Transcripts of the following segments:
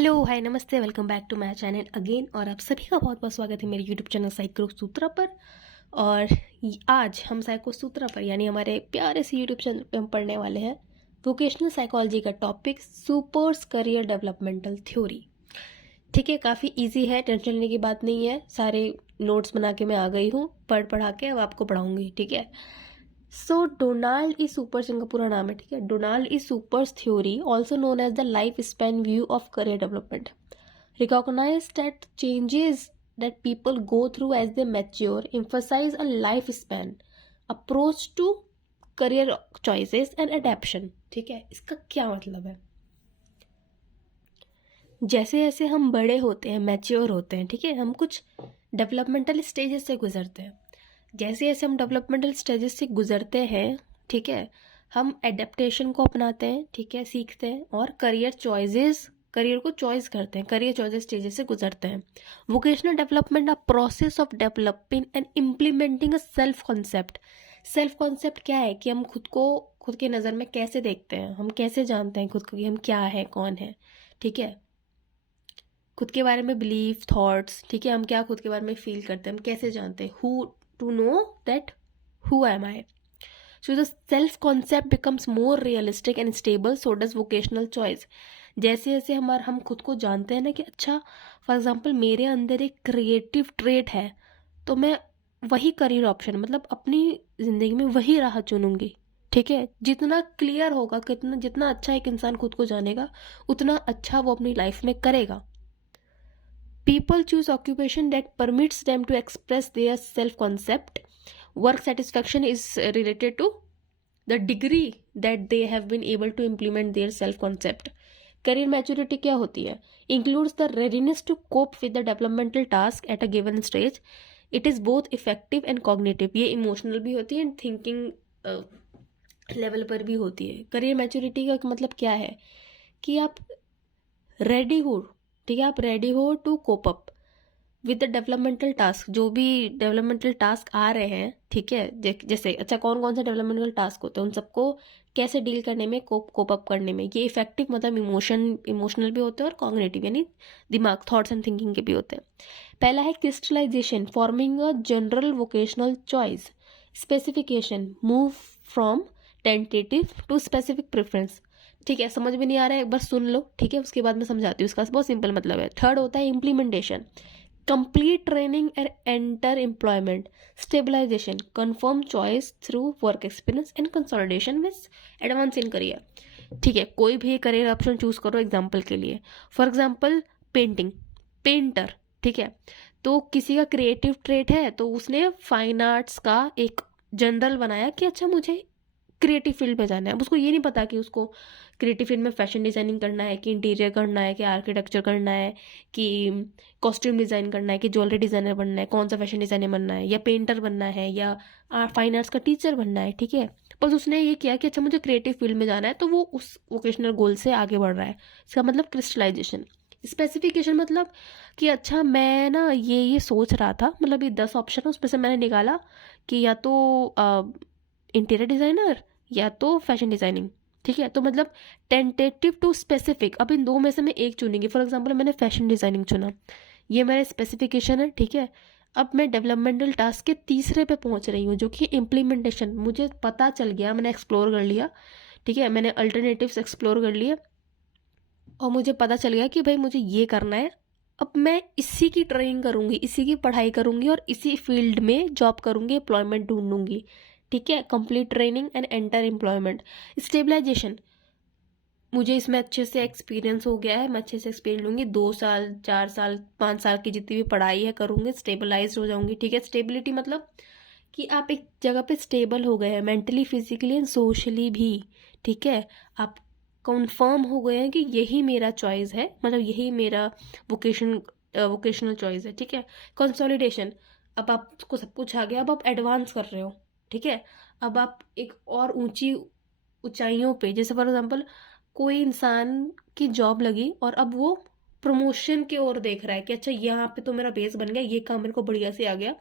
Hello hi नमस्ते welcome back to my channel again. और आप सभी का बहुत बहुत स्वागत है मेरे यूट्यूब चैनल साइको सूत्रा पर। और आज हम साइको सूत्रा पर यानी हमारे प्यारे से यूट्यूब चैनल पे हम पढ़ने वाले हैं वोकेशनल साइकोलॉजी का topic supers career developmental theory. ठीक है, काफ़ी इजी है, टेंशन लेने की बात नहीं है। सारे नोट्स बना के मैं आ गई हूँ, पढ़ा के अब आपको पढ़ाऊंगी। ठीक है, सो डोनाल्ड ई सुपर्स इनका पूरा नाम है। ठीक है, Donald E Super's theory also known as the life span view of career development recognize that changes that people go through as they mature emphasize a lifespan approach to career choices and adaptation। ठीक है, इसका क्या मतलब है? जैसे जैसे हम बड़े होते हैं, मैच्योर होते हैं, ठीक है, हम कुछ डेवलपमेंटल स्टेजेस से गुजरते हैं। जैसे जैसे हम डेवलपमेंटल स्टेजेस से गुजरते हैं, ठीक है, हम एडेप्टेशन को अपनाते हैं, ठीक है, सीखते हैं और करियर को चॉइस करते हैं, करियर चॉइसेस स्टेजेस से गुजरते हैं। Vocational development a process of developing and implementing a self concept. Self concept क्या है कि हम खुद को खुद के नज़र में कैसे देखते हैं, हम कैसे जानते हैं खुद को कि हम क्या है, कौन है। ठीक है, खुद के बारे में बिलीव थॉट्स, ठीक है, हम क्या खुद के बारे में फील करते हैं, हम कैसे जानते हैं, who to know that who am I. So the self concept becomes more realistic and stable, so does vocational choice. जैसे जैसे हम खुद को जानते हैं ना कि अच्छा, फॉर एग्जाम्पल मेरे अंदर एक क्रिएटिव ट्रेट है, तो मैं वही करियर ऑप्शन, मतलब अपनी ज़िंदगी में वही राह चुनूंगी। ठीक है, जितना क्लियर होगा, कितना जितना अच्छा एक इंसान खुद को जानेगा उतना अच्छा वो अपनी लाइफ में करेगा। People choose occupation that permits them to express their self-concept. Work satisfaction is related to the degree that they have been able to implement their self-concept. Career maturity क्या होती है? Includes the readiness to cope with the developmental task at a given stage. It is both effective and cognitive. ये emotional भी होती है and thinking level पर भी होती है। करियर मैच्योरिटी का मतलब क्या है कि आप रेडी हो, ठीक है, आप रेडी हो to cope up with the developmental task. जो भी डेवलपमेंटल टास्क आ रहे हैं, ठीक है, जैसे अच्छा कौन कौन से डेवलपमेंटल टास्क होते हैं, उन सबको कैसे डील करने में, कोप अप करने में। ये इफेक्टिव मतलब इमोशनल भी होते हैं और कॉग्निटिव यानी दिमाग, थॉट्स एंड थिंकिंग के भी होते हैं। पहला है crystallization, forming a general vocational choice. Specification, move from tentative to specific preference. ठीक है, समझ में नहीं आ रहा है एक बार सुन लो, ठीक है, उसके बाद मैं समझाती हूँ। इसका बहुत सिंपल मतलब है। थर्ड होता है implementation, complete training and enter employment. Stabilization, confirm choice through work experience and consolidation with advance in career. ठीक है, कोई भी करियर ऑप्शन चूज करो एग्जाम्पल के लिए। फॉर एग्जाम्पल पेंटर, ठीक है, तो किसी का क्रिएटिव ट्रेट है तो उसने फाइन आर्ट्स का एक जनरल बनाया कि अच्छा मुझे क्रिएटिव फील्ड में जाना है। अब उसको ये नहीं पता कि उसको क्रिएटिव फील्ड में फैशन डिज़ाइनिंग करना है, कि इंटीरियर करना है, कि आर्किटेक्चर करना है, कि कॉस्ट्यूम डिज़ाइन करना है, कि ज्वेलरी डिज़ाइनर बनना है, कौन सा फैशन डिज़ाइनर बनना है, या पेंटर बनना है, या फाइन आर्ट्स का टीचर बनना है। ठीक है, बस उसने ये किया कि अच्छा मुझे क्रिएटिव फील्ड में जाना है, तो वो उस वोकेशनल गोल से आगे बढ़ रहा है। इसका मतलब क्रिस्टलाइजेशन। स्पेसिफिकेशन मतलब कि अच्छा मैं ना ये सोच रहा था, मतलब ये 10 ऑप्शन है, उसमें से मैंने निकाला कि या तो इंटीरियर डिज़ाइनर या तो फैशन डिज़ाइनिंग। ठीक है, तो मतलब टेंटेटिव टू स्पेसिफिक, अब इन दो में से मैं एक चुनूंगी। फॉर एग्जांपल मैंने फैशन डिज़ाइनिंग चुना, ये मेरा स्पेसिफिकेशन है। ठीक है, अब मैं डेवलपमेंटल टास्क के तीसरे पे पहुंच रही हूँ जो कि इम्प्लीमेंटेशन। मुझे पता चल गया, मैंने एक्सप्लोर कर लिया, ठीक है, मैंने अल्टरनेटिव्स एक्सप्लोर कर लिए और मुझे पता चल गया कि भाई मुझे ये करना है। अब मैं इसी की ट्रेनिंग करूंगी, इसी की पढ़ाई करूंगी और इसी फील्ड में जॉब करूंगी, एम्प्लॉयमेंट ढूंढूंगी। ठीक है, complete training and enter employment. Stabilization, मुझे इसमें अच्छे से एक्सपीरियंस हो गया है, मैं अच्छे से एक्सपीरियंस लूंगी, 2 साल 4 साल 5 साल की जितनी भी पढ़ाई है करूंगी, स्टेबलाइज हो जाऊंगी। ठीक है, स्टेबिलिटी मतलब कि आप एक जगह पे स्टेबल हो गए हैं, मेंटली फिजिकली एंड सोशली भी। ठीक है, आप कंफर्म हो गए हैं कि यही मेरा चॉइस है, मतलब यही मेरा वोकेशनल चॉइस है। ठीक है, कंसोलिडेशन, अब आपको सब कुछ आ गया, अब आप एडवांस कर रहे हो। ठीक है, अब आप एक और ऊंची ऊंचाइयों पे, जैसे फॉर एग्जांपल कोई इंसान की जॉब लगी और अब वो प्रमोशन की ओर देख रहा है कि अच्छा यहाँ पे तो मेरा बेस बन गया, ये काम मेरे को बढ़िया से आ गया,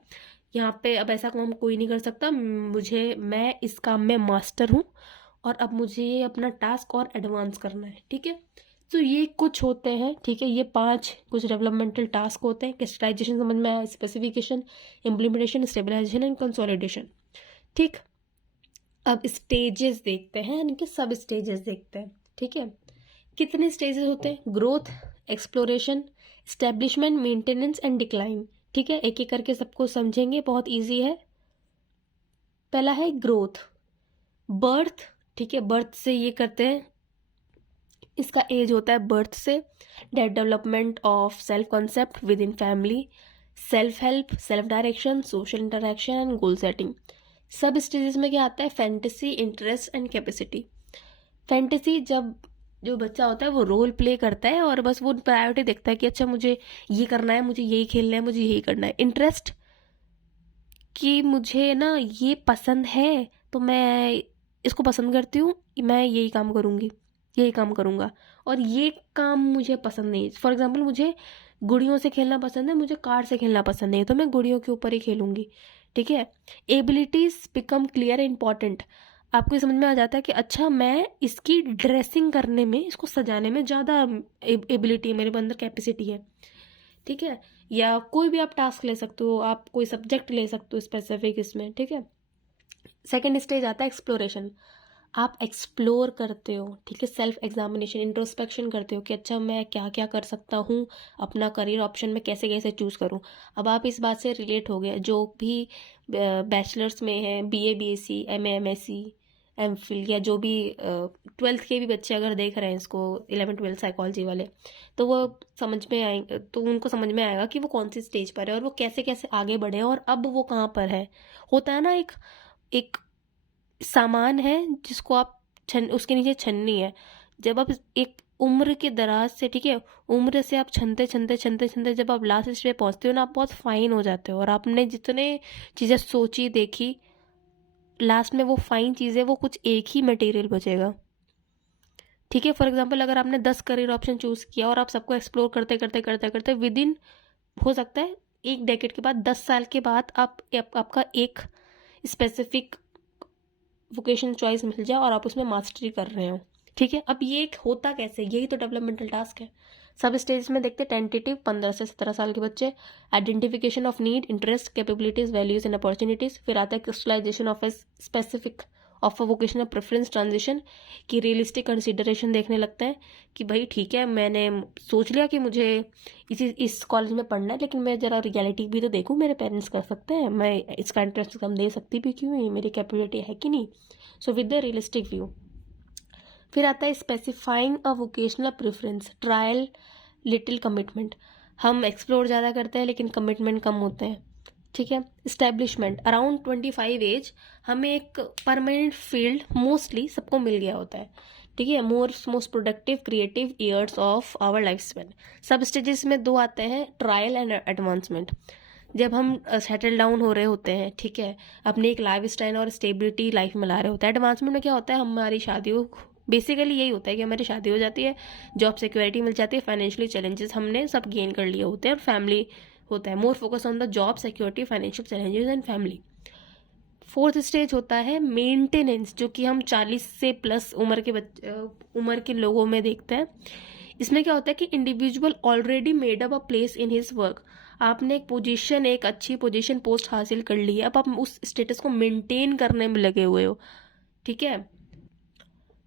यहाँ पे अब ऐसा काम कोई नहीं कर सकता, मैं इस काम में मास्टर हूँ और अब मुझे ये अपना टास्क और एडवांस करना है। ठीक है, तो ये कुछ होते हैं, ठीक है, ये 5 कुछ डेवलपमेंटल टास्क होते हैं। क्रिस्टलाइजेशन समझ में आया, specification, implementation, stabilization and consolidation. ठीक, अब स्टेजेस देखते हैं, यानी कि सब स्टेजेस देखते हैं। ठीक है, कितने स्टेजेस होते हैं? Growth, exploration, establishment, maintenance and decline. ठीक है, एक एक करके सबको समझेंगे, बहुत ईजी है। पहला है ग्रोथ, बर्थ। ठीक है, बर्थ से ये करते हैं, इसका एज होता है बर्थ से। Development of self concept with in family, self help, self direction, social interaction and goal setting. सब स्टेजेस में क्या आता है? Fantasy, interest and capacity. Fantasy, जब जो बच्चा होता है वो रोल प्ले करता है और बस वो प्रायोरिटी देखता है कि अच्छा मुझे ये करना है, मुझे यही खेलना है, मुझे यही करना है। इंटरेस्ट, कि मुझे ना ये पसंद है तो मैं इसको पसंद करती हूँ, मैं यही काम करूँगी, यही काम करूँगा। और ये काम मुझे पसंद नहीं, फॉर एग्जाम्पल मुझे गुड़ियों से खेलना पसंद है, मुझे कार से खेलना पसंद नहीं है, तो मैं गुड़ियों के ऊपर ही खेलूंगी। ठीक है, एबिलिटीज बिकम क्लियर इंपॉर्टेंट। आपको ये समझ में आ जाता है कि अच्छा मैं इसकी ड्रेसिंग करने में, इसको सजाने में ज़्यादा एबिलिटी है, मेरे अंदर कैपेसिटी है। ठीक है, या कोई भी आप टास्क ले सकते हो, आप कोई सब्जेक्ट ले सकते हो स्पेसिफिक इसमें। ठीक है, सेकेंड स्टेज आता है एक्सप्लोरेशन। आप एक्सप्लोर करते हो, ठीक है, सेल्फ एग्जामिनेशन, इंट्रोस्पेक्शन करते हो कि अच्छा मैं क्या क्या कर सकता हूँ, अपना करियर ऑप्शन में कैसे कैसे चूज़ करूँ। अब आप इस बात से रिलेट हो गए, जो भी बैचलर्स में है, BA BSc MA MSc MPhil, या जो भी 12th के भी बच्चे अगर देख रहे हैं इसको, 11 12 साइकोलॉजी वाले, तो वो समझ में आएंगे, तो उनको समझ में आएगा कि वो कौन सी स्टेज पर है और वो कैसे कैसे आगे बढ़े हैं और अब वो कहाँ पर है। होता है ना, एक एक सामान है जिसको आप उसके नीचे छन्नी है। जब आप एक उम्र के दराज से, ठीक है, उम्र से आप छनते छनते छनते छनते जब आप लास्ट स्टेज पे पहुंचते हो ना, आप बहुत फाइन हो जाते हो और आपने जितने चीज़ें सोची देखी, लास्ट में वो फाइन चीज़ें, वो कुछ एक ही मटेरियल बचेगा। ठीक है, फॉर एग्जाम्पल अगर आपने 10 करियर ऑप्शन चूज किया और आप सबको एक्सप्लोर करते करते करते करते विद इन, हो सकता है 1 डेकेड के बाद, 10 साल के बाद आपका एक स्पेसिफिक वोकेशन चॉइस मिल जाए और आप उसमें मास्टरी कर रहे हो। ठीक है, अब ये होता कैसे, यही तो डेवलपमेंटल टास्क है। सब स्टेज में देखते हैं, टेंटेटिव 15 से 17 साल के बच्चे, identification of need, interest, capabilities, values and opportunities. फिर आता है crystallization of a specific of a vocational preference, transition, की रियलिस्टिक कंसिडरेशन देखने लगता है कि भाई ठीक है, मैंने सोच लिया कि मुझे इस कॉलेज में पढ़ना है, लेकिन मैं ज़रा रियलिटी भी तो देखूँ, मेरे पेरेंट्स कर सकते हैं, मैं इसका इंटरेस्ट कम दे सकती भी क्यों, ये मेरी कैपेबिलिटी है कि नहीं। So with the realistic view. फिर आता है specifying a vocational preference, trial, little commitment. हम एक्सप्लोर ज़्यादा करते हैं लेकिन कमिटमेंट कम होते हैं। ठीक है, इस्टेब्लिशमेंट, अराउंड 25 एज हमें एक परमानेंट फील्ड मोस्टली सबको मिल गया होता है। ठीक है, most productive creative years of our life span. सब स्टेजेस में 2 आते हैं, ट्रायल एंड एडवांसमेंट। जब हम सेटल डाउन हो रहे होते हैं, ठीक है, अपने एक लाइफ स्टाइल और स्टेबिलिटी लाइफ में ला रहे होते हैं। एडवांसमेंट में क्या होता है, हमारी शादियों, बेसिकली यही होता है कि हमारी शादी हो जाती है, जॉब सिक्योरिटी मिल जाती है, फाइनेंशियली चैलेंजेस हमने सब गेन कर लिए होते हैं, और फैमिली होता है, more focus on the job security, financial challenges and family. Fourth stage होता है मेंटेनेंस, जो कि हम 40 से प्लस उम्र के लोगों में देखते हैं। इसमें क्या होता है कि individual already made up a place in his work. आपने एक पोजीशन, एक अच्छी पोजीशन, पोस्ट हासिल कर ली है, अब आप उस स्टेटस को मेंटेन करने में लगे हुए हो। ठीक है,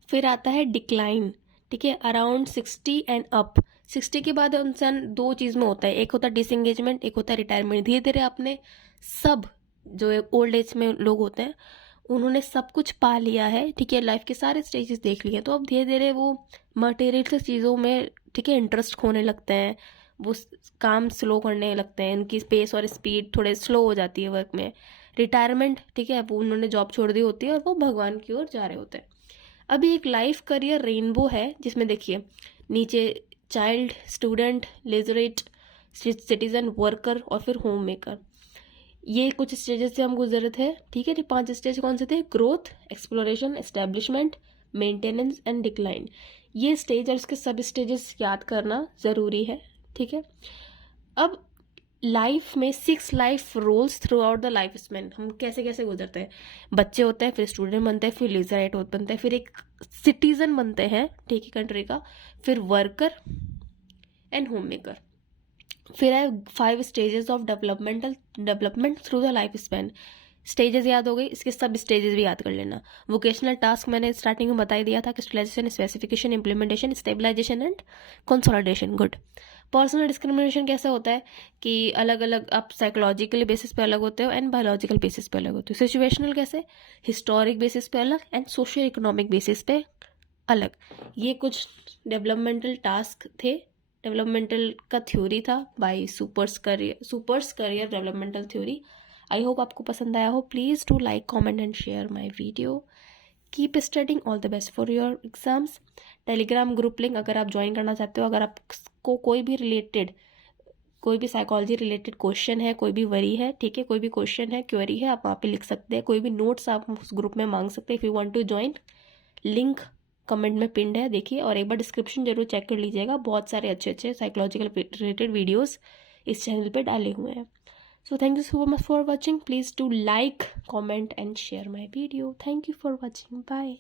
फिर आता है डिक्लाइन। ठीक है, अराउंड 60 एंड अप। 60 के बाद इंसान 2 चीज़ में होता है, एक होता है डिसएंगेजमेंट, एक होता है रिटायरमेंट। धीरे धीरे आपने सब, जो ओल्ड एज में लोग होते हैं, उन्होंने सब कुछ पा लिया है, ठीक है, लाइफ के सारे स्टेजेस देख लिए, तो अब धीरे धीरे वो मटेरियल चीज़ों में, ठीक है, इंटरेस्ट खोने लगते हैं, वो काम स्लो करने लगते हैं, उनकी स्पेस और स्पीड थोड़े स्लो हो जाती है वर्क में। रिटायरमेंट, ठीक है, वो उन्होंने जॉब छोड़ दी होती है और वो भगवान की ओर जा रहे होते हैं। अभी एक लाइफ करियर रेनबो है, जिसमें देखिए नीचे चाइल्ड, स्टूडेंट, लेजरेट, सिटीजन, वर्कर और फिर होम मेकर। ये कुछ स्टेजेस से हम गुजरे थे। ठीक है, ये 5 स्टेज कौन से थे? Growth, exploration, establishment, maintenance and decline. ये स्टेज और उसके सब स्टेजेस याद करना ज़रूरी है। ठीक है, अब लाइफ में 6 life roles throughout the life span, हम कैसे कैसे गुजरते हैं। बच्चे होते हैं, फिर स्टूडेंट बनते हैं, फिर लीजराइट बनते हैं, फिर एक सिटीजन बनते हैं ठीक है कंट्री का, फिर वर्कर एंड होम मेकर। फिर है 5 stages of development through the life span. Stages याद हो गई, इसके सब स्टेजेस भी याद कर लेना। वोकेशनल टास्क मैंने स्टार्टिंग में बता ही दिया था, crystallization, specification, implementation, stabilization and consolidation. Good. Personal discrimination कैसे होता है कि अलग अलग आप साइकोलॉजिकल बेसिस पे अलग होते हो एंड बायोलॉजिकल बेसिस पे अलग होते हो। सिचुएशनल कैसे, हिस्टोरिक बेसिस पे अलग एंड सोशियो इकोनॉमिक बेसिस पे अलग। ये कुछ डेवलपमेंटल टास्क थे, डेवलपमेंटल का थ्योरी था by super's career developmental theory. I hope आपको पसंद आया हो। Please do like, comment and share my video. Keep studying, all the best for your exams. Telegram group link अगर आप ज्वाइन करना चाहते हो, अगर आपको कोई भी साइकोलॉजी रिलेटेड क्वेश्चन है, कोई भी वरी है, ठीक है, कोई भी क्वेश्चन है, क्वेरी है, आप वहाँ पे लिख सकते हैं। कोई भी नोट्स आप उस ग्रुप में मांग सकते हैं। If you want to join, link comment में पिंड है, देखिए। और एक बार डिस्क्रिप्शन जरूर चेक कर लीजिएगा, बहुत सारे अच्छे अच्छे साइकोलॉजिकल रिलेटेड वीडियोस इस चैनल पे डाले हुए हैं। So thank you so much for watching. Please do like, comment and share my video. Thank you for watching. Bye.